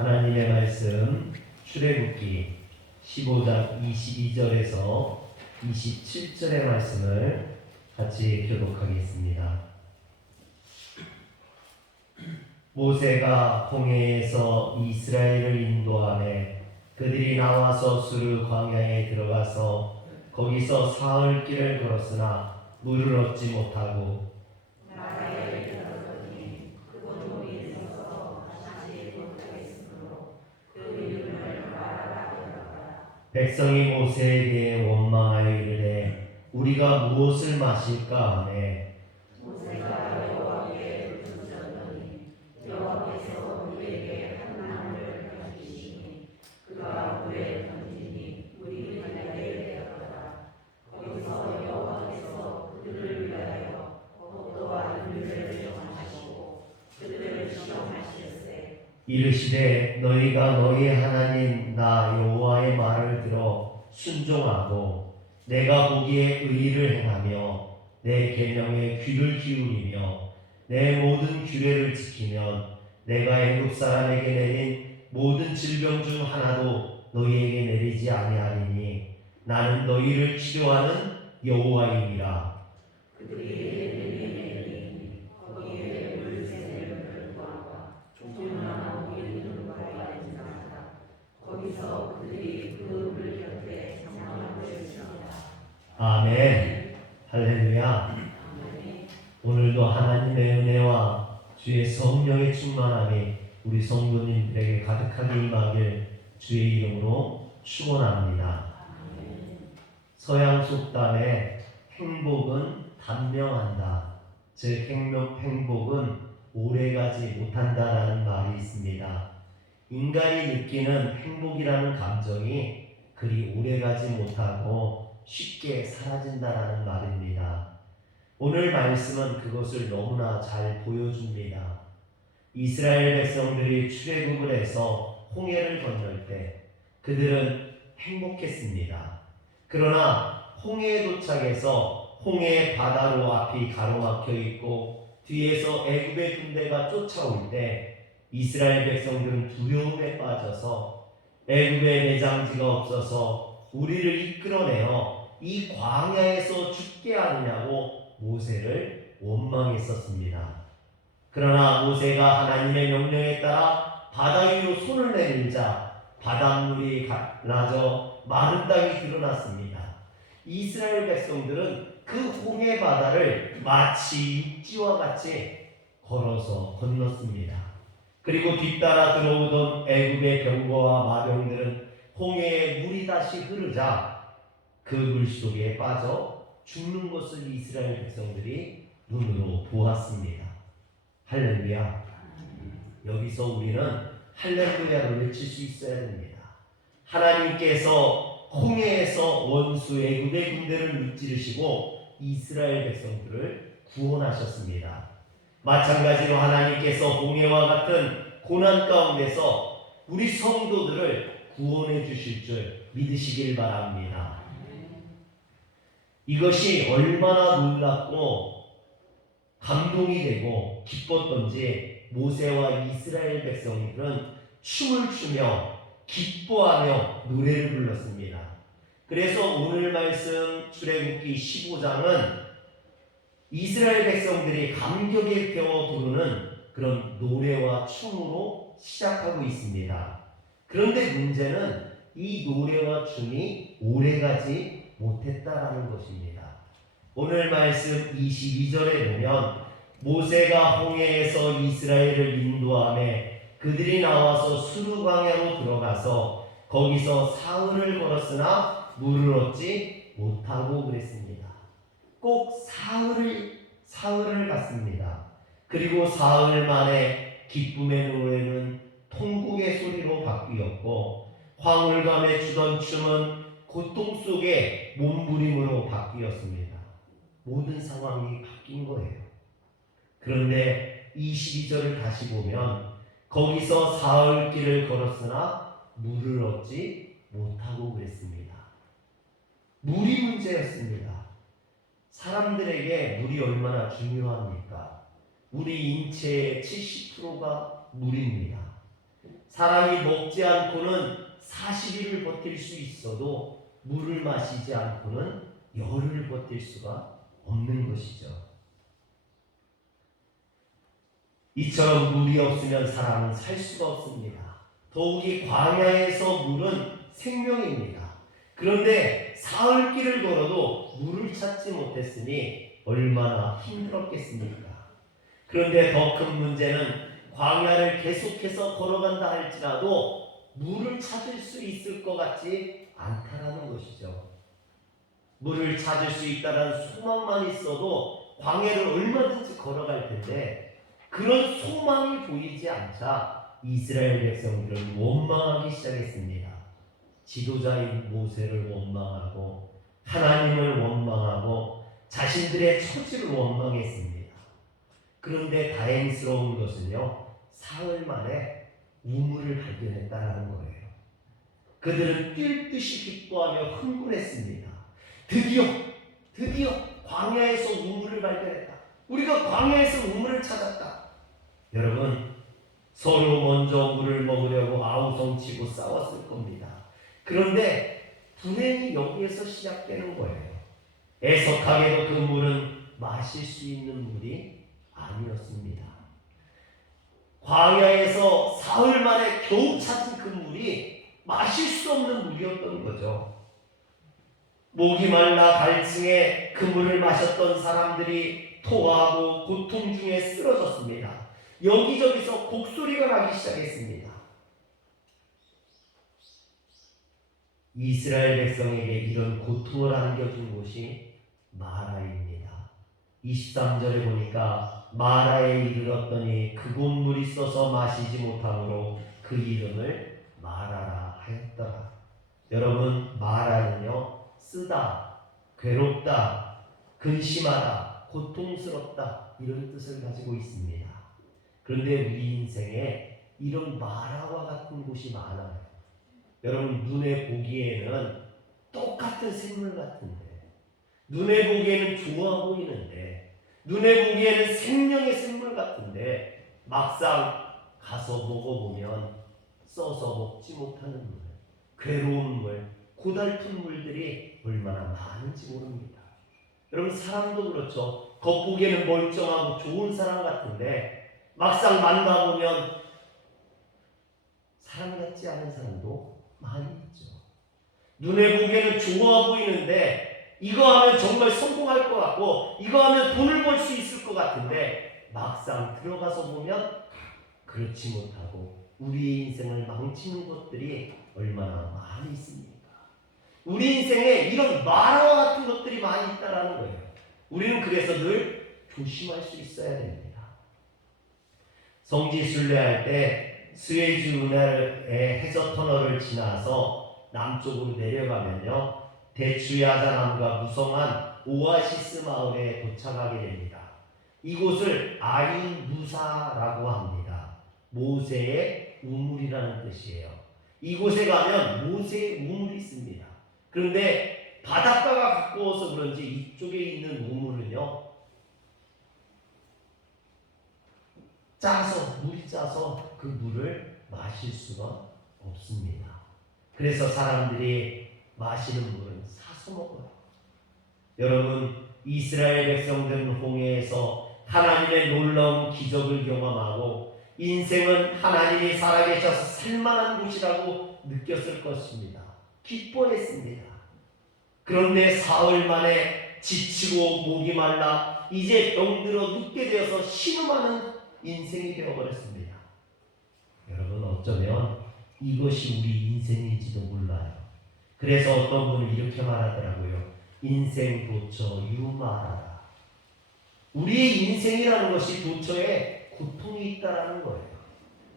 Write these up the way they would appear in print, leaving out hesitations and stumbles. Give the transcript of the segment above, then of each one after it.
하나님의 말씀 출애굽기 15장 22절에서 27절의 말씀을 같이 교독하겠습니다. 모세가 홍해에서 이스라엘을 인도하매 그들이 나와서 수르 광야에 들어가서 거기서 사흘 길을 걸었으나 물을 얻지 못하고 백성이 모세에게 원망하여 이르되 우리가 무엇을 마실까 하매 모세가 여호와께 부르짖었더니 여호와께서 우리에게 한 나무를 던지시니 그가 물에 던지니 물이 달게 되었더라. 거기서 여호와께서 그들을 위하여 독도와 인류를 정하시고 그들을 시험하실세. 이르시되 너희가 너희 하나님 나 여호와의 말을 들어 순종하고 내가 보기에 의를 행하며 내 계명에 귀를 기울이며 내 모든 규례를 지키면 내가 애굽 사람에게 내린 모든 질병 중 하나도 너희에게 내리지 아니하리니 나는 너희를 치료하는 여호와이니라. 그들이 내리니 거기에 물새를 들과 조그마한 우리들과 인자하다. 거기서 그들이 그 물 곁에 장막을 치니라. 아멘. 할렐루야. 오늘도 하나님의 은혜와 주의 성령의 충만함이 우리 성도님들에게 가득하게 임하길 주의 이름으로 축원합니다. 서양 속담에 행복은 단명한다, 즉 행복은 오래가지 못한다라는 말이 있습니다. 인간이 느끼는 행복이라는 감정이 그리 오래가지 못하고 쉽게 사라진다라는 말입니다. 오늘 말씀은 그것을 너무나 잘 보여줍니다. 이스라엘 백성들이 출애굽을 해서 홍해를 건널 때 그들은 행복했습니다. 그러나 홍해에 도착해서 홍해의 바다로 앞이 가로막혀 있고 뒤에서 애굽의 군대가 쫓아올 때 이스라엘 백성들은 두려움에 빠져서 애굽의 매장지가 없어서 우리를 이끌어내어 이 광야에서 죽게 하느냐고 모세를 원망했었습니다. 그러나 모세가 하나님의 명령에 따라 바다 위로 손을 내밀자 바닷물이 갈라져 마른 땅이 드러났습니다. 이스라엘 백성들은 그 홍해 바다를 마치 육지와 같이 걸어서 건넜습니다. 그리고 뒤따라 들어오던 애굽의 병거와 마병들은 홍해에 물이 다시 흐르자 그 물속에 빠져 죽는 것을 이스라엘 백성들이 눈으로 보았습니다. 할렐루야. 여기서 우리는 할렐루야를 외칠 수 있어야 됩니다. 하나님께서 홍해에서 원수 애굽의 군대를 무찌르시고 이스라엘 백성들을 구원하셨습니다. 마찬가지로 하나님께서 홍해와 같은 고난 가운데서 우리 성도들을 구원해 주실 줄 믿으시길 바랍니다. 이것이 얼마나 놀랍고 감동이 되고 기뻤던지 모세와 이스라엘 백성들은 춤을 추며 기뻐하며 노래를 불렀습니다. 그래서 오늘 말씀 출애굽기 15장은 이스라엘 백성들이 감격에 겨워 부르는 그런 노래와 춤으로 시작하고 있습니다. 그런데 문제는 이 노래와 춤이 오래가지 못했다라는 것입니다. 오늘 말씀 22절에 보면 모세가 홍해에서 이스라엘을 인도하매 그들이 나와서 수르 광야로 들어가서 거기서 사흘을 걸었으나 물을 얻지 못하고 그랬습니다. 꼭 사흘을 갔습니다. 그리고 사흘 만에 기쁨의 노래는 통곡의 소리로 바뀌었고 황홀감에 추던 춤은 고통 속에 몸부림으로 바뀌었습니다. 모든 상황이 바뀐 거예요. 그런데 22절을 다시 보면 거기서 사흘 길을 걸었으나 물을 얻지 못하고 그랬습니다. 물이 문제였습니다. 사람들에게 물이 얼마나 중요합니까? 우리 인체의 70%가 물입니다. 사람이 먹지 않고는 40일을 버틸 수 있어도 물을 마시지 않고는 열흘을 버틸 수가 없는 것이죠. 이처럼 물이 없으면 사람은 살 수가 없습니다. 더욱이 광야에서 물은 생명입니다. 그런데 사흘길을 걸어도 물을 찾지 못했으니 얼마나 힘들었겠습니까? 그런데 더 큰 문제는 광야를 계속해서 걸어간다 할지라도 물을 찾을 수 있을 것 같지 않다라는 것이죠. 물을 찾을 수 있다는 소망만 있어도 광야를 얼마든지 걸어갈 텐데 그런 소망이 보이지 않자 이스라엘 백성들은 원망하기 시작했습니다. 지도자인 모세를 원망하고 하나님을 원망하고 자신들의 처지를 원망했습니다. 그런데 다행스러운 것은요, 사흘 만에 우물을 발견했다는 거예요. 그들은 뛸 듯이 기뻐하며 흥분했습니다. 드디어 광야에서 우물을 발견했다. 우리가 광야에서 우물을 찾았다. 여러분, 서로 먼저 물을 먹으려고 아우성치고 싸웠을 겁니다. 그런데 불행이 여기에서 시작되는 거예요. 애석하게도 그 물은 마실 수 있는 물이 아니었습니다. 광야에서 사흘 만에 겨우 찾은 그 물이 마실 수 없는 물이었던 거죠. 목이 말라 갈증에 그 물을 마셨던 사람들이 토하고 고통 중에 쓰러졌습니다. 여기저기서 곡소리가 나기 시작했습니다. 이스라엘 백성에게 이런 고통을 안겨준 곳이 마라입니다. 23절에 보니까 마라에 이르렀더니 그곳 물이 써서 마시지 못하므로 그 이름을 마라라 하였더라. 여러분, 마라는요, 쓰다, 괴롭다, 근심하다, 고통스럽다 이런 뜻을 가지고 있습니다. 그런데 우리 인생에 이런 마라와 같은 곳이 많아요. 여러분, 눈에 보기에는 똑같은 생물 같은데, 눈에 보기에는 좋아 보이는데, 눈에 보기에는 생명의 생물 같은데 막상 가서 먹어보면 써서 먹지 못하는 물, 괴로운 물, 고달픈 물들이 얼마나 많은지 모릅니다. 여러분, 사람도 그렇죠. 겉보기에는 멀쩡하고 좋은 사람 같은데 막상 만나보면 사람 같지 않은 사람도 많이 있죠. 눈에 보기에는 좋아 보이는데 이거 하면 정말 성공할 것 같고 이거 하면 돈을 벌 수 있을 것 같은데 막상 들어가서 보면 그렇지 못하고 우리의 인생을 망치는 것들이 얼마나 많이 있습니까? 우리 인생에 이런 마라와 같은 것들이 많이 있다는 거예요. 우리는 그래서 늘 조심할 수 있어야 됩니다. 성지 순례할 때 스웨즈 운하의 해저 터널을 지나서 남쪽으로 내려가면요, 대추야자나무가 무성한 오아시스 마을에 도착하게 됩니다. 이곳을 아린 무사라고 합니다. 모세의 우물이라는 뜻이에요. 이곳에 가면 모세의 우물이 있습니다. 그런데 바닷가가 가까워서 그런지 이쪽에 있는 우물은요, 물이 짜서 그 물을 마실 수가 없습니다. 그래서 사람들이 마시는 물은 사서 먹어요. 여러분, 이스라엘 백성들은 홍해에서 하나님의 놀라운 기적을 경험하고 인생은 하나님이 살아계셔서 살만한 곳이라고 느꼈을 것입니다. 기뻐했습니다. 그런데 사흘 만에 지치고 목이 말라 이제 병들어 눕게 되어서 신음하는 인생이 되어버렸습니다. 여러분, 어쩌면 이것이 우리 인생인지도 몰라요. 그래서 어떤 분은 이렇게 말하더라고요. 인생 도처 유마라라. 우리의 인생이라는 것이 도처에 고통이 있다라는 거예요.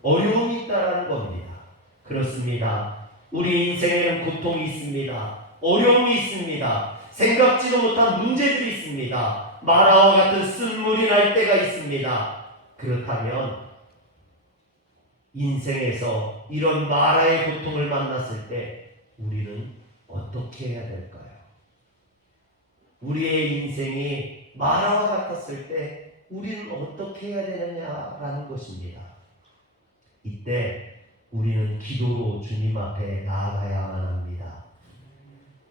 어려움이 있다라는 겁니다. 그렇습니다. 우리 인생에는 고통이 있습니다. 어려움이 있습니다. 생각지도 못한 문제들이 있습니다. 마라와 같은 쓴물이 날 때가 있습니다. 그렇다면 인생에서 이런 마라의 고통을 만났을 때 우리는 어떻게 해야 될까요? 우리의 인생이 마라와 같았을 때 우리는 어떻게 해야 되느냐라는 것입니다. 이때 우리는 기도로 주님 앞에 나아가야만 합니다.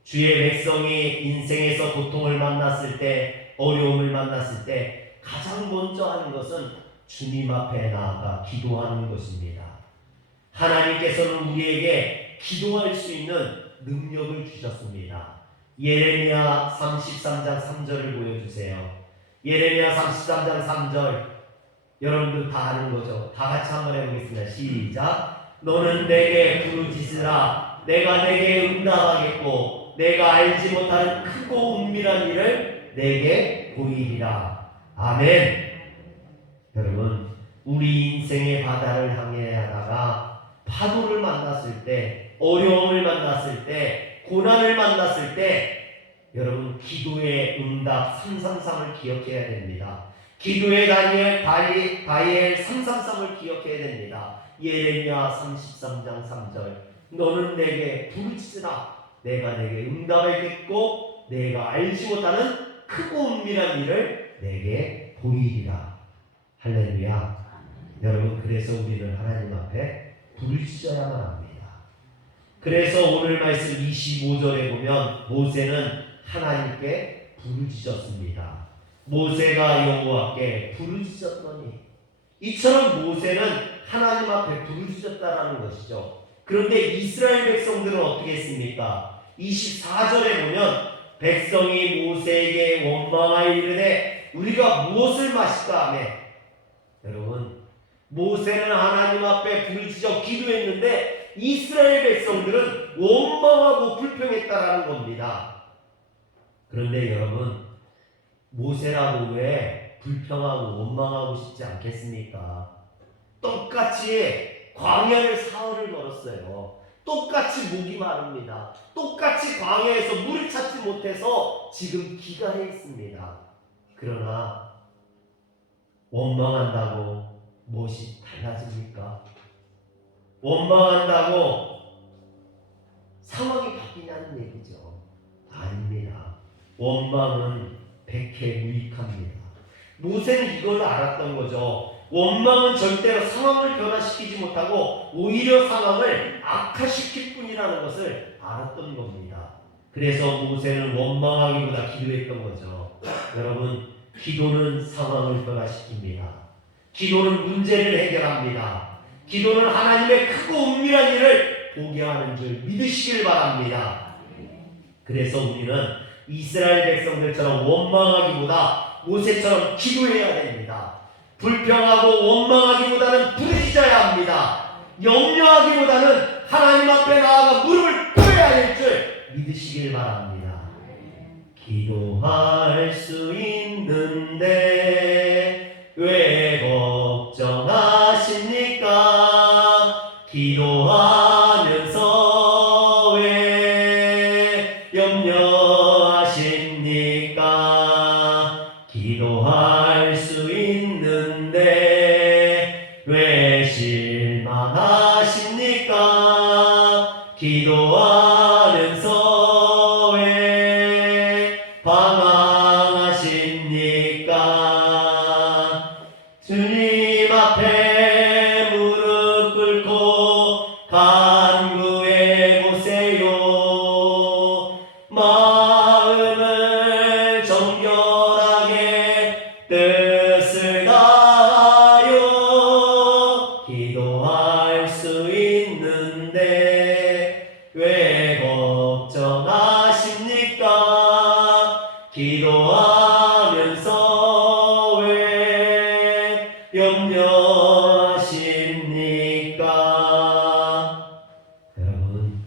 주의 백성이 인생에서 고통을 만났을 때, 어려움을 만났을 때 가장 먼저 하는 것은 주님 앞에 나아가 기도하는 것입니다. 하나님께서는 우리에게 기도할 수 있는 능력을 주셨습니다. 예레미야 33장 3절을 보여주세요. 예레미야 33장 3절, 여러분들 다 아는 거죠? 다 같이 한번 해보겠습니다. 시작. 너는 내게 부르짖으라. 내가 내게 응답하겠고 내가 알지 못하는 크고 은밀한 일을 내게 보이리라. 아멘. 여러분, 우리 인생의 바다를 향해 하다가 파도를 만났을 때, 어려움을 만났을 때, 고난을 만났을 때 여러분, 기도의 응답 333을 기억해야 됩니다. 기도의 다니엘 333을 기억해야 됩니다. 예레미야 33장 3절, 너는 내게 부르짖으라. 내가 내게 응답하겠고 내가 알지 못하는 크고 은밀한 일을 내게 보이리라. 할렐루야. 여러분, 그래서 우리는 하나님 앞에 부르짖어야만 합니다. 그래서 오늘 말씀 25절에 보면 모세는 하나님께 부르짖었습니다. 모세가 여호와께 부르짖었더니, 이처럼 모세는 하나님 앞에 부르짖었다라는 것이죠. 그런데 이스라엘 백성들은 어떻게 했습니까? 24절에 보면 백성이 모세에게 원망하여 이르되 우리가 무엇을 마실까 하며, 여러분, 모세는 하나님 앞에 부르짖어 기도했는데 이스라엘 백성들은 원망하고 불평했다라는 겁니다. 그런데 여러분, 모세라고 왜 불평하고 원망하고 싶지 않겠습니까? 똑같이 광야를 사흘을 걸었어요. 똑같이 목이 마릅니다. 똑같이 광야에서 물을 찾지 못해서 지금 기갈해 있습니다. 그러나 원망한다고 무엇이 달라집니까? 원망한다고 상황이 바뀌냐는 얘기죠. 아닙니다. 원망은 백해무익합니다. 모세는 이걸 알았던 거죠. 원망은 절대로 상황을 변화시키지 못하고 오히려 상황을 악화시킬 뿐이라는 것을 알았던 겁니다. 그래서 모세는 원망하기보다 기도했던 거죠. 여러분, 기도는 상황을 변화시킵니다. 기도는 문제를 해결합니다. 기도는 하나님의 크고 은밀한 일을 보게 하는 줄 믿으시길 바랍니다. 그래서 우리는 이스라엘 백성들처럼 원망하기보다 모세처럼 기도해야 됩니다. 불평하고 원망하기보다는 부르짖어야 합니다. 염려하기보다는 하나님 앞에 나아가 무릎을 꿇어야 할 줄 믿으시길 바랍니다. 기도할 수 있는데 왜 걱정하십니까? 기도하면서 왜 염려하십니까? 기도할 수 있는데 왜 실망하십니까? 기도하면서 왜 방황하십니까? 주님 앞에 무릎 꿇고 간구해 보세요. 마음을 정결하게 뜻을 다하여 기도할 수 있는데 왜 걱정하십니까? 기도하면서 왜 염려하십니까? 여러분,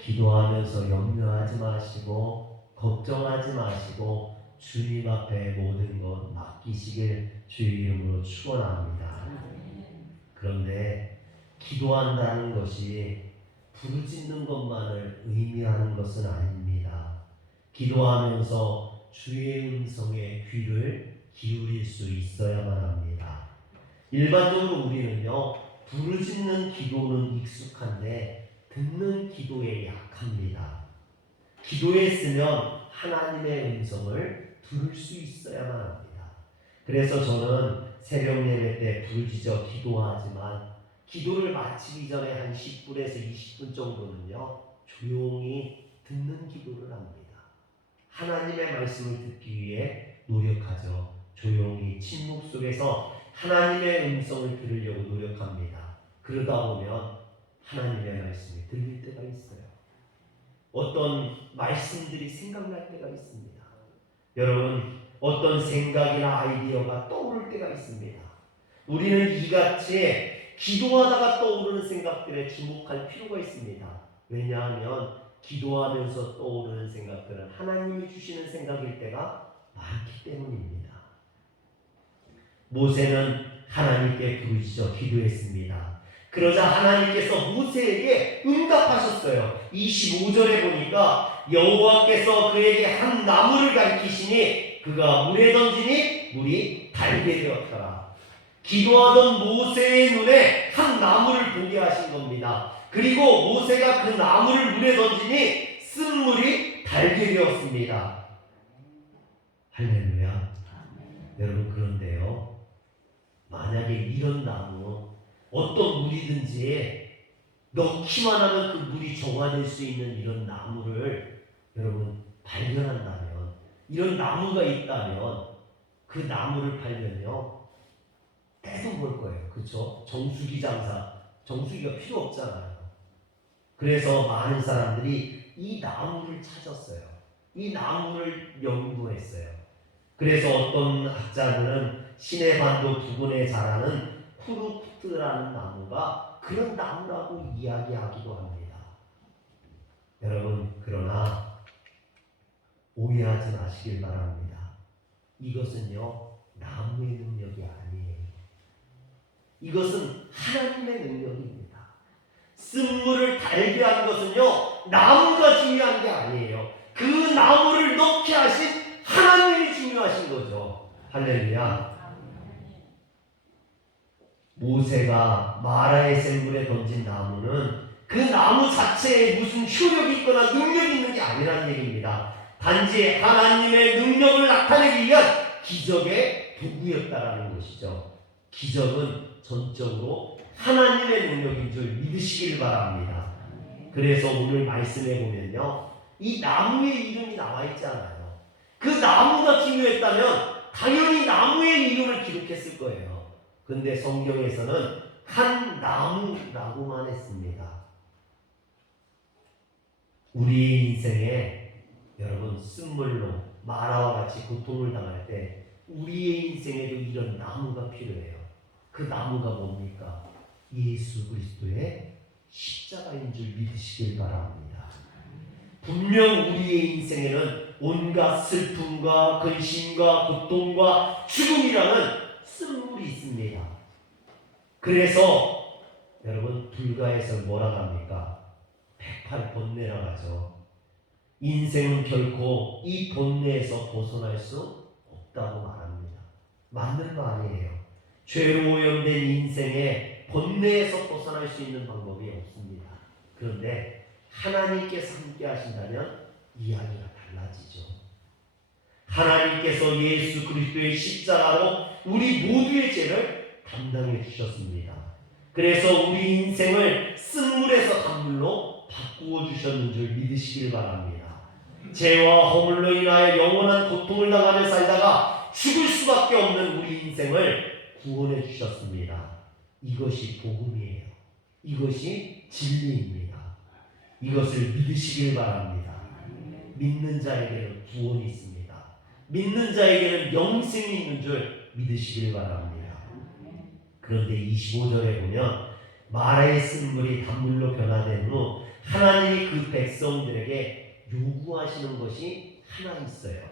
기도하면서 염려하지 마시고 걱정하지 마시고 주님 앞에 모든 것 맡기시길 주의 이름으로 축원합니다. 그런데 기도한다는 것이 부르짖는 것만을 의미하는 것은 아닙니다. 기도하면서 주의 음성에 귀를 기울일 수 있어야만 합니다. 일반적으로 우리는요, 부르짖는 기도는 익숙한데 듣는 기도에 약합니다. 기도했으면 하나님의 음성을 들을 수 있어야만 합니다. 그래서 저는 새벽 예배 때 부르짖어 기도하지만 기도를 마치기 전에 한 10분에서 20분 정도는요, 조용히 듣는 기도를 합니다. 하나님의 말씀을 듣기 위해 노력하죠. 조용히 침묵 속에서 하나님의 음성을 들으려고 노력합니다. 그러다 보면 하나님의 말씀이 들릴 때가 있어요. 어떤 말씀들이 생각날 때가 있습니다. 여러분, 어떤 생각이나 아이디어가 떠오를 때가 있습니다. 우리는 이같이 기도하다가 떠오르는 생각들에 주목할 필요가 있습니다. 왜냐하면 기도하면서 떠오르는 생각들은 하나님이 주시는 생각일 때가 많기 때문입니다. 모세는 하나님께 부르짖어 기도했습니다. 그러자 하나님께서 모세에게 응답하셨어요. 25절에 보니까 여호와께서 그에게 한 나무를 가리키시니 그가 물에 던지니 물이 달게 되었더라. 기도하던 모세의 눈에 한 나무를 보게 하신 겁니다. 그리고 모세가 그 나무를 물에 던지니 쓴물이 달게 되었습니다. 할렐루야. 여러분, 그런데요, 만약에 이런 나무, 어떤 물이든지 넣기만 하면 그 물이 정화될 수 있는 이런 나무를 여러분 발견한다면, 이런 나무가 있다면 그 나무를 팔면요 떼도 볼 거예요. 그렇죠? 정수기 장사, 정수기가 필요 없잖아요. 그래서 많은 사람들이 이 나무를 찾았어요. 이 나무를 연구했어요. 그래서 어떤 학자들은 시내반도 부근에 자라는 쿠르쿠트라는 나무가 그런 나무라고 이야기하기도 합니다. 여러분, 그러나 오해하지 마시길 바랍니다. 이것은요 나무의 능력이 아니에요. 이것은 하나님의 능력입니다. 쓴물을 달게 한 것은요 나무가 중요한 게 아니에요. 그 나무를 넣게 하신 하나님이 중요하신 거죠. 할렐루야. 모세가 마라의 샘물에 던진 나무는 그 나무 자체에 무슨 효력이 있거나 능력이 있는 게 아니라는 얘기입니다. 단지 하나님의 능력을 나타내기 위한 기적의 도구였다라는 것이죠. 기적은 전적으로 하나님의 능력인 줄 믿으시길 바랍니다. 그래서 오늘 말씀해 보면요, 이 나무의 이름이 나와 있지 않아요. 그 나무가 중요했다면 당연히 나무의 이름을 기록했을 거예요. 그런데 성경에서는 한 나무라고만 했습니다. 우리의 인생에 여러분 쓴물로 마라와 같이 고통을 당할 때 우리의 인생에도 이런 나무가 필요해요. 그 나무가 뭡니까? 예수 그리스도의 십자가인 줄 믿으시길 바랍니다. 분명 우리의 인생에는 온갖 슬픔과 근심과 고통과 죽음이라는 쓴물이 있습니다. 그래서 여러분 불가에서 뭐라고 합니까? 108번뇌라고 하죠. 인생은 결코 이 번뇌에서 벗어날 수 없다고 말합니다. 맞는 거 아니에요. 죄로 오염된 인생의 번뇌에서 벗어날 수 있는 방법이 없습니다. 그런데 하나님께서 함께 하신다면 이야기가 달라지죠. 하나님께서 예수 그리스도의 십자가로 우리 모두의 죄를 담당해 주셨습니다. 그래서 우리 인생을 쓴물에서 단물로 바꾸어 주셨는 줄 믿으시길 바랍니다. 죄와 허물로 인하여 영원한 고통을 당하며 살다가 죽을 수밖에 없는 우리 인생을 구원해 주셨습니다. 이것이 복음이에요. 이것이 진리입니다. 이것을 믿으시길 바랍니다. 믿는 자에게는 구원이 있습니다. 믿는 자에게는 영생이 있는 줄 믿으시길 바랍니다. 그런데 25절에 보면 마라의 쓴물이 단물로 변화된 후 하나님이 그 백성들에게 요구하시는 것이 하나 있어요.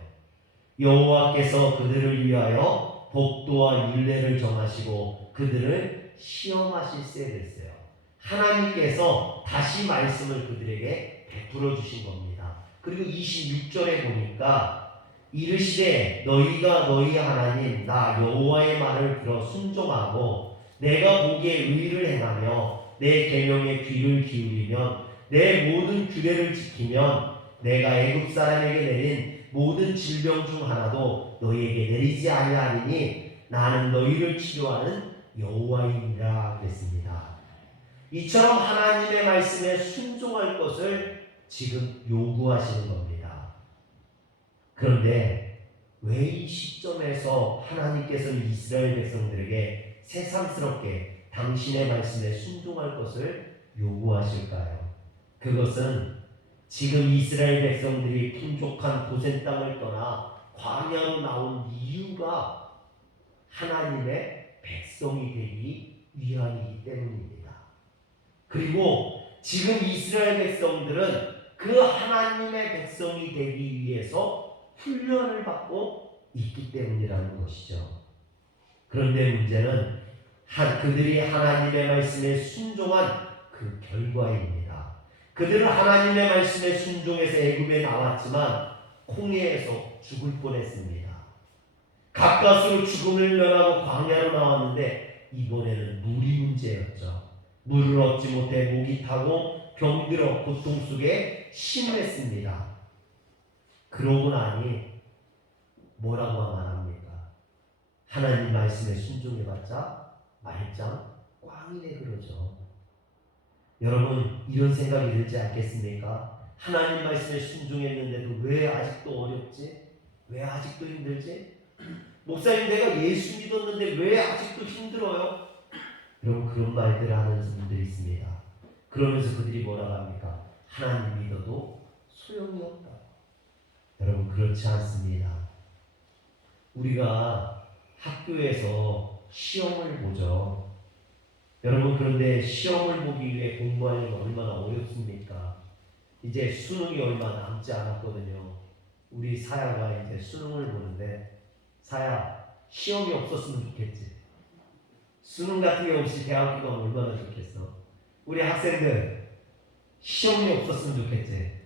여호와께서 그들을 위하여 법도와 율례를 정하시고 그들을 시험하실세 됐어요. 하나님께서 다시 말씀을 그들에게 베풀어 주신 겁니다. 그리고 26절에 보니까 이르시되 너희가 너희 하나님 나 여호와의 말을 들어 순종하고 내가 보기에 의를 행하며 내 계명에 귀를 기울이면 내 모든 규례를 지키면 내가 애굽 사람에게 내린 모든 질병 중 하나도 너희에게 내리지 아니하리니 나는 너희를 치료하는 여호와이니라 그랬습니다. 이처럼 하나님의 말씀에 순종할 것을 지금 요구하시는 겁니다. 그런데 왜 이 시점에서 하나님께서는 이스라엘 백성들에게 새삼스럽게 당신의 말씀에 순종할 것을 요구하실까요? 그것은 지금 이스라엘 백성들이 풍족한 고센 땅을 떠나 광야로 나온 이유가 하나님의 백성이 되기 위함이기 때문입니다. 그리고 지금 이스라엘 백성들은 그 하나님의 백성이 되기 위해서 훈련을 받고 있기 때문이라는 것이죠. 그런데 문제는 그들이 하나님의 말씀에 순종한 그 결과입니다. 그들은 하나님의 말씀에 순종해서 애굽에 나왔지만 홍해에서 죽을 뻔했습니다. 가까스로 죽음을 면하고 광야로 나왔는데 이번에는 물이 문제였죠. 물을 얻지 못해 목이 타고 병들어 고통 속에 심했습니다. 그러고 나니 뭐라고 말합니까? 하나님 말씀에 순종해봤자 말짱 꽝이네 그러죠. 여러분 이런 생각이 들지 않겠습니까? 하나님 말씀에 순종했는데도 왜 아직도 어렵지? 왜 아직도 힘들지? 목사님 내가 예수 믿었는데 왜 아직도 힘들어요? 여러분 그런 말들을 하는 분들이 있습니다. 그러면서 그들이 뭐라고 합니까? 하나님 믿어도 소용이 없다. 여러분 그렇지 않습니다. 우리가 학교에서 시험을 보죠. 여러분 그런데 시험을 보기 위해 공부하려면 얼마나 어렵습니까? 이제 수능이 얼마 남지 않았거든요. 우리 사야가 이제 수능을 보는데 사야 시험이 없었으면 좋겠지. 수능 같은 게 없이 대학교 가면 얼마나 좋겠어. 우리 학생들 시험이 없었으면 좋겠지.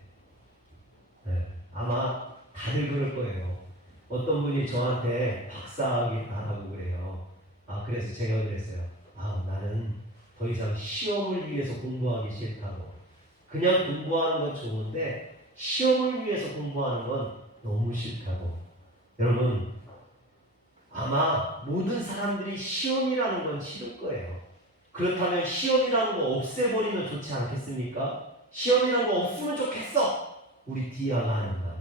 네, 아마 다들 그럴 거예요. 어떤 분이 저한테 박사학위 안 하고 그래요. 그래서 제가 그랬어요. 나는 더 이상 시험을 위해서 공부하기 싫다고. 그냥 공부하는 건 좋은데 시험을 위해서 공부하는 건 너무 싫다고. 여러분 아마 모든 사람들이 시험이라는 건 싫을 거예요. 그렇다면 시험이라는 거 없애버리면 좋지 않겠습니까? 시험이라는 거 없으면 좋겠어. 우리 디아가 하는 말.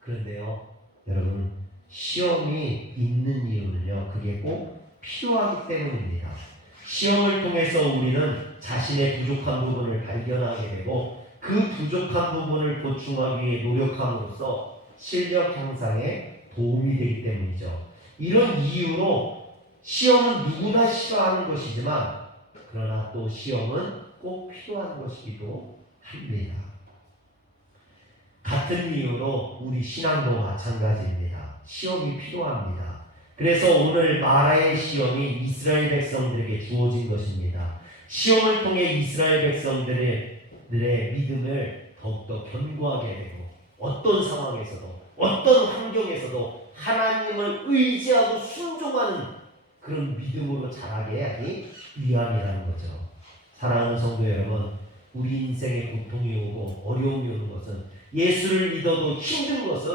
그런데요 여러분 시험이 있는 이유는요 그게 꼭 필요하기 때문입니다. 시험을 통해서 우리는 자신의 부족한 부분을 발견하게 되고 그 부족한 부분을 보충하기 위해 노력함으로써 실력 향상에 도움이 되기 때문이죠. 이런 이유로 시험은 누구나 싫어하는 것이지만 그러나 또 시험은 꼭 필요한 것이기도 합니다. 같은 이유로 우리 신앙도 마찬가지입니다. 시험이 필요합니다. 그래서 오늘 마라의 시험이 이스라엘 백성들에게 주어진 것입니다. 시험을 통해 이스라엘 백성들의 믿음을 더욱더 견고하게 되고 어떤 상황에서도 어떤 환경에서도 하나님을 의지하고 순종하는 그런 믿음으로 자라게 하기 위함이라는 거죠. 사랑하는 성도 여러분, 우리 인생에 고통이 오고 어려움이 오는 것은 예수를 믿어도 힘든 것은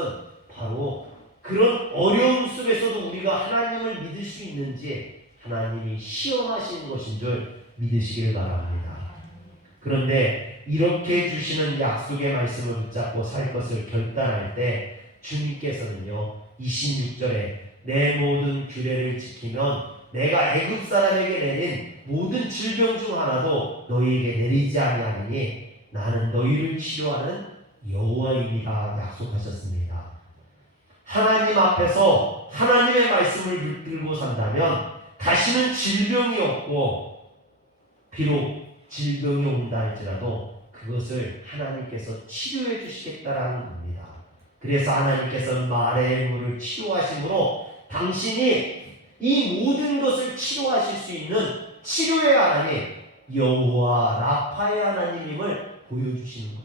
바로 그런 어려움 속에서도 우리가 하나님을 믿을 수 있는지 하나님이 시험하시는 것인 줄 믿으시길 바랍니다. 그런데 이렇게 주시는 약속의 말씀을 붙잡고 살 것을 결단할 때 주님께서는요 26절에 내 모든 규례를 지키면 내가 애굽 사람에게 내린 모든 질병 중 하나도 너희에게 내리지 아니하리니 나는 너희를 치료하는 여호와입니다 약속하셨습니다. 하나님 앞에서 하나님의 말씀을 붙들고 산다면 다시는 질병이 없고 비록 질병이 온다 할지라도 그것을 하나님께서 치료해 주시겠다라는 겁니다. 그래서 하나님께서 마라의 물을 치료하심으로 당신이 이 모든 것을 치료하실 수 있는 치료의 하나님 여호와 라파의 하나님임을 보여주시는 거예요.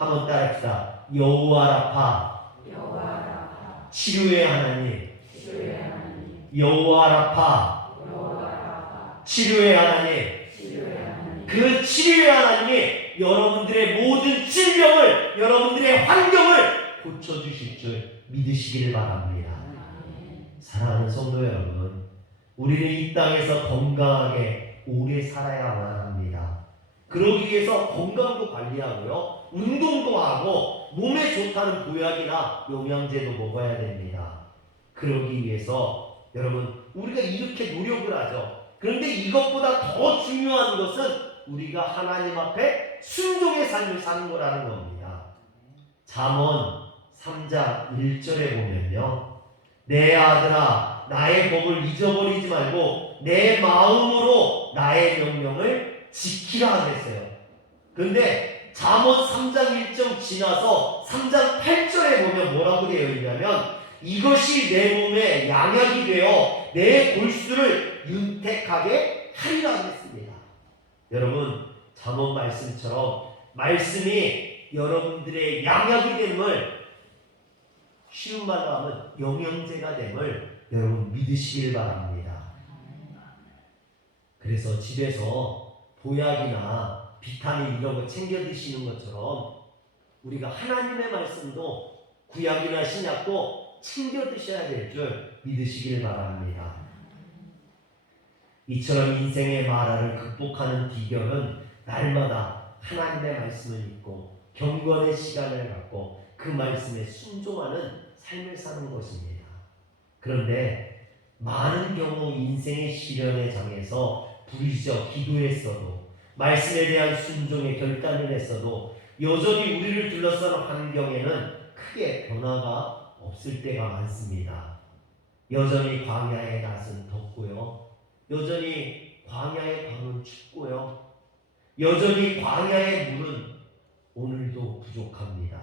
한번 따라합시다. 여호와 라파, 치료의 하나님, 여호와 라파, 치료의 하나님. 그 치료의 하나님이 여러분들의 모든 질병을, 여러분들의 환경을 고쳐주실 줄 믿으시기를 바랍니다. 사랑하는 성도 여러분, 우리는 이 땅에서 건강하게 오래 살아야만 합니다. 그러기 위해서 건강도 관리하고요. 운동도 하고 몸에 좋다는 보약이나 영양제도 먹어야 됩니다. 그러기 위해서 여러분 우리가 이렇게 노력을 하죠. 그런데 이것보다 더 중요한 것은 우리가 하나님 앞에 순종의 삶을 사는 거라는 겁니다. 잠언 3장 1절에 보면요. 내 아들아 나의 법을 잊어버리지 말고 내 마음으로 나의 명령을 지키라 그랬어요. 그런데 잠언 3장 1절 지나서 3장 8절에 보면 뭐라고 되어 있냐면 이것이 내 몸에 양약이 되어 내 골수를 윤택하게 하리라 했습니다. 여러분 잠언 말씀처럼 말씀이 여러분들의 양약이 됨을 쉬운 말로 하면 영양제가 됨을 여러분 믿으시길 바랍니다. 그래서 집에서 보약이나 비타민 이런 거 챙겨 드시는 것처럼 우리가 하나님의 말씀도 구약이나 신약도 챙겨 드셔야 될 줄 믿으시길 바랍니다. 이처럼 인생의 마라를 극복하는 비결은 날마다 하나님의 말씀을 읽고 경건의 시간을 갖고 그 말씀에 순종하는 삶을 사는 것입니다. 그런데 많은 경우 인생의 시련의 장에서 부르짖어 기도했어도 말씀에 대한 순종의 결단을 했어도 여전히 우리를 둘러싸는 환경에는 크게 변화가 없을 때가 많습니다. 여전히 광야의 낮은 덥고요. 여전히 광야의 밤은 춥고요. 여전히 광야의 물은 오늘도 부족합니다.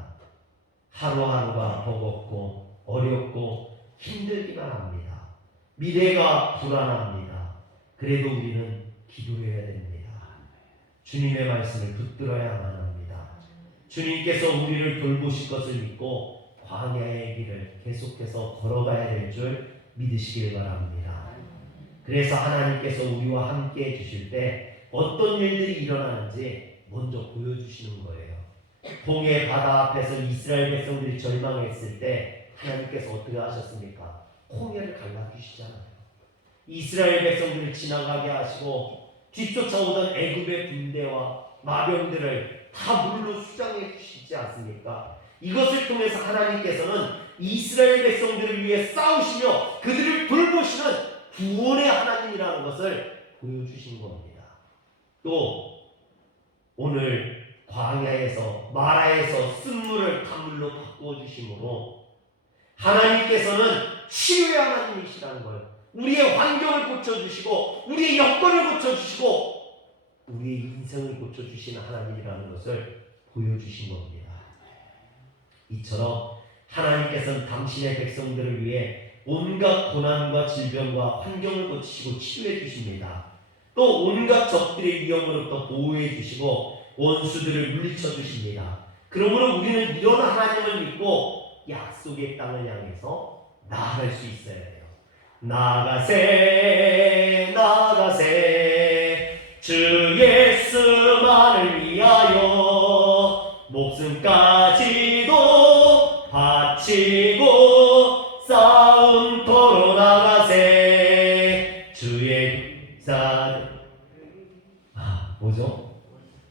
하루하루가 버겁고 어렵고 힘들기만 합니다. 미래가 불안합니다. 그래도 우리는 기도해야 됩니다. 주님의 말씀을 붙들어야만 합니다. 주님께서 우리를 돌보실 것을 믿고 광야의 길을 계속해서 걸어가야 될 줄 믿으시길 바랍니다. 그래서 하나님께서 우리와 함께 해주실 때 어떤 일들이 일어나는지 먼저 보여주시는 거예요. 홍해 바다 앞에서 이스라엘 백성들이 절망했을 때 하나님께서 어떻게 하셨습니까? 홍해를 갈라주시잖아요. 이스라엘 백성들을 지나가게 하시고 뒤쫓아오던 애굽의 군대와 마병들을 다 물로 수장해 주시지 않습니까? 이것을 통해서 하나님께서는 이스라엘 백성들을 위해 싸우시며 그들을 돌보시는 구원의 하나님이라는 것을 보여주신 겁니다. 또 오늘 광야에서 마라에서 쓴물을 단물로 바꾸어 주심으로 하나님께서는 치유의 하나님이시라는 거예요. 우리의 환경을 고쳐주시고 우리의 여건을 고쳐주시고 우리의 인생을 고쳐주시는 하나님이라는 것을 보여주신 겁니다. 이처럼 하나님께서는 당신의 백성들을 위해 온갖 고난과 질병과 환경을 고치시고 치유해 주십니다. 또 온갖 적들의 위험으로부터 보호해 주시고 원수들을 물리쳐 주십니다. 그러므로 우리는 이런 하나님을 믿고 약속의 땅을 향해서 나아갈 수 있어야 해요. 나가세 나가세 주 예수만을 위하여 목숨까지도 바치고 싸움터로 나가세 주의 뭐죠?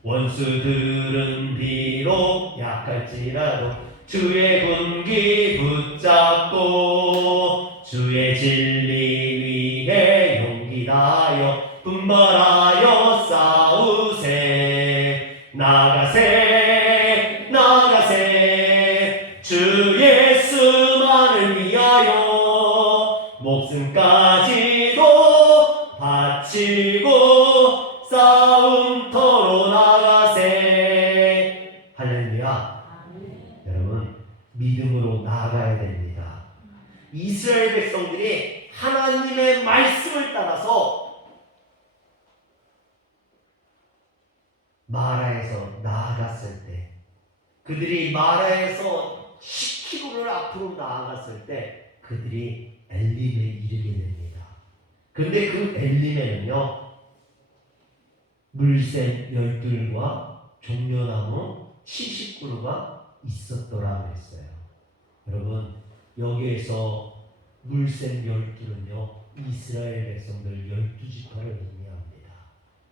원수들은 비록 약할지라도 주의 군기 붙잡고 주의 진리 위해 용기 다하여 분발하여 싸우세 나가세 나가세 주 예수만을 위하여 목숨까지도 바치고 싸움터로 나가세. 할렐루야. 여러분 믿음으로 나아가야 됩니다. 이스라엘 백성들이 하나님의 말씀을 따라서 마라에서 나아갔을 때 그들이 마라에서 10km를 앞으로 나아갔을 때 그들이 엘림에 이르게 됩니다. 그런데 그 엘림에는요 물샘 12과 종려나무 70그루가 있었더라 그랬어요. 여러분 여기에서 물샘 12는요 이스라엘 백성들 12지파를 의미합니다.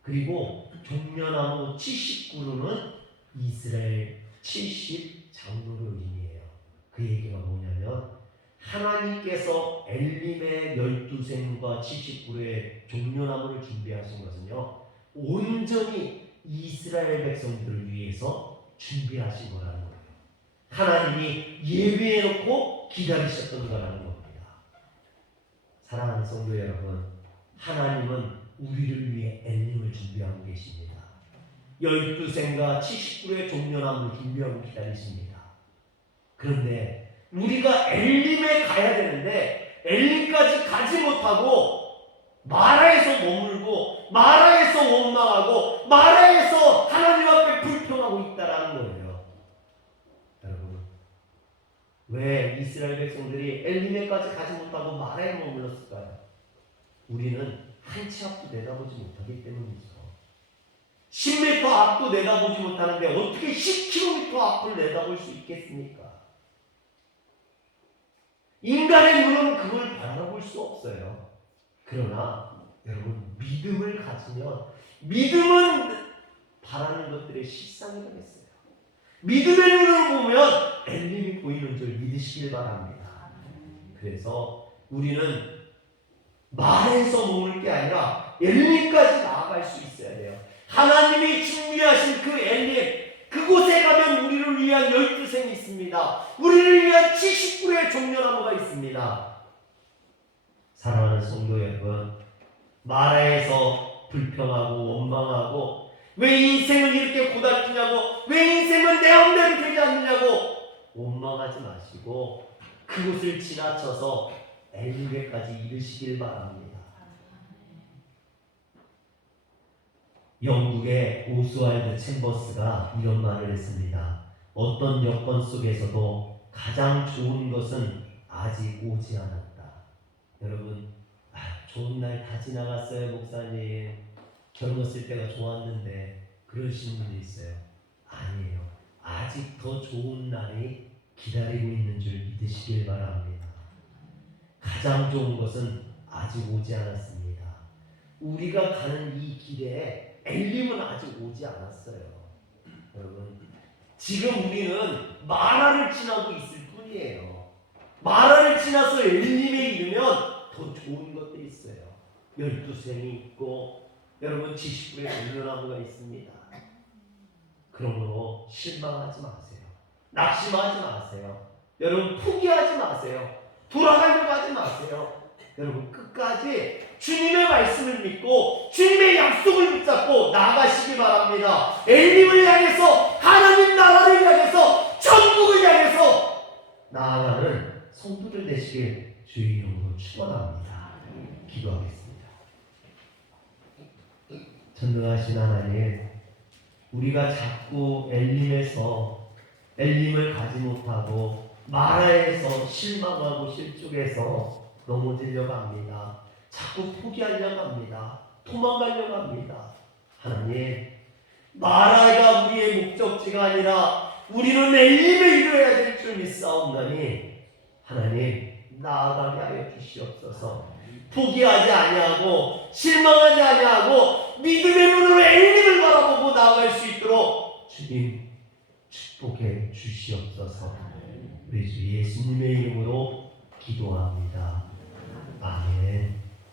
그리고 종려나무 70그루는 이스라엘 70 장로를 의미해요. 그 얘기가 뭐냐면 하나님께서 엘림의 12생과 70그루의 종려나무를 준비하신 것은요, 온전히 이스라엘 백성들을 위해서 준비하신 거라는 거예요. 하나님이 예비해놓고 기다리셨던 거라는 겁니다. 사랑하는 성도 여러분, 하나님은 우리를 위해 엘림을 준비하고 계십니다. 12생과 70그루의 종려나무를 준비하고 기다리십니다. 그런데 우리가 엘림에 가야 되는데 엘림까지 가지 못하고 마라에서 머물고 마라에서 원망하고 마라에서 하나님 앞에 불평하고 있다라는 거예요. 여러분, 왜 이스라엘 백성들이 엘림에까지 가지 못하고 마라에 머물렀을까요? 우리는 한 치 앞도 내다보지 못하기 때문이죠. 10m 앞도 내다보지 못하는데 어떻게 10km 앞을 내다볼 수 있겠습니까? 인간의 눈은 그걸 바라볼 수 없어요. 그러나 여러분, 믿음을 가지면 믿음은 바라는 것들의 실상이 되겠어요. 믿음의 눈을 보면 엘림이 보이는 줄 믿으시길 바랍니다. 그래서 우리는 말에서 머물 게 아니라 엘림까지 나아갈 수 있어야 돼요. 하나님이 준비하신 그 엘림, 그곳에 가면 우리를 위한 12생이 있습니다. 우리를 위한 70그루의 종려나무가 있습니다. 사랑하는 성도 여러분, 마라에서 불평하고 원망하고 왜 인생은 이렇게 고달프냐고, 왜 인생은 내 맘대로 되지 않느냐고 원망하지 마시고 그곳을 지나쳐서 엘림에까지 이르시길 바랍니다. 영국의 오스왈드 챔버스가 이런 말을 했습니다. 어떤 여건 속에서도 가장 좋은 것은 아직 오지 않았다. 여러분, 좋은 날 다 지나갔어요, 목사님. 젊었을 때가 좋았는데, 그러시는 분이 있어요. 아니에요. 아직 더 좋은 날이 기다리고 있는 줄 믿으시길 바랍니다. 가장 좋은 것은 아직 오지 않았습니다. 우리가 가는 이 길에 엘림은 아직 오지 않았어요. 여러분, 지금 우리는 마라를 지나고 있을 뿐이에요. 마라를 지나서 엘림에 이르면 더 좋은 것들이 있어요. 12생이 있고 여러분 70그루의 종려나무가 있습니다. 그러므로 실망하지 마세요. 낙심하지 마세요. 여러분, 포기하지 마세요. 돌아가려고 하지 마세요. 여러분, 끝까지 주님의 말씀을 믿고 주님의 약속을 붙잡고 나아가시기 바랍니다. 엘림을 향해서, 하나님 나라를 향해서, 천국을 향해서 나아가는 성도들 되시길 주의 이름으로 축원합니다. 기도하겠습니다. 전능하신 하나님, 우리가 자꾸 엘림을 가지 못하고 마라에서 실망하고 실족해서 넘어지려고 합니다. 자꾸 포기하려고 합니다. 도망가려고 합니다. 하나님, 마라가 우리의 목적지가 아니라 우리는 엘림에 이르러야 될 줄 믿사옵나니 하나님, 나아가게 하여 주시옵소서. 포기하지 아니하고 실망하지 아니하고 믿음의 눈으로 엘림을 바라보고 나아갈 수 있도록 주님 축복해 주시옵소서. 우리 주 예수님의 이름으로 기도합니다. 아멘.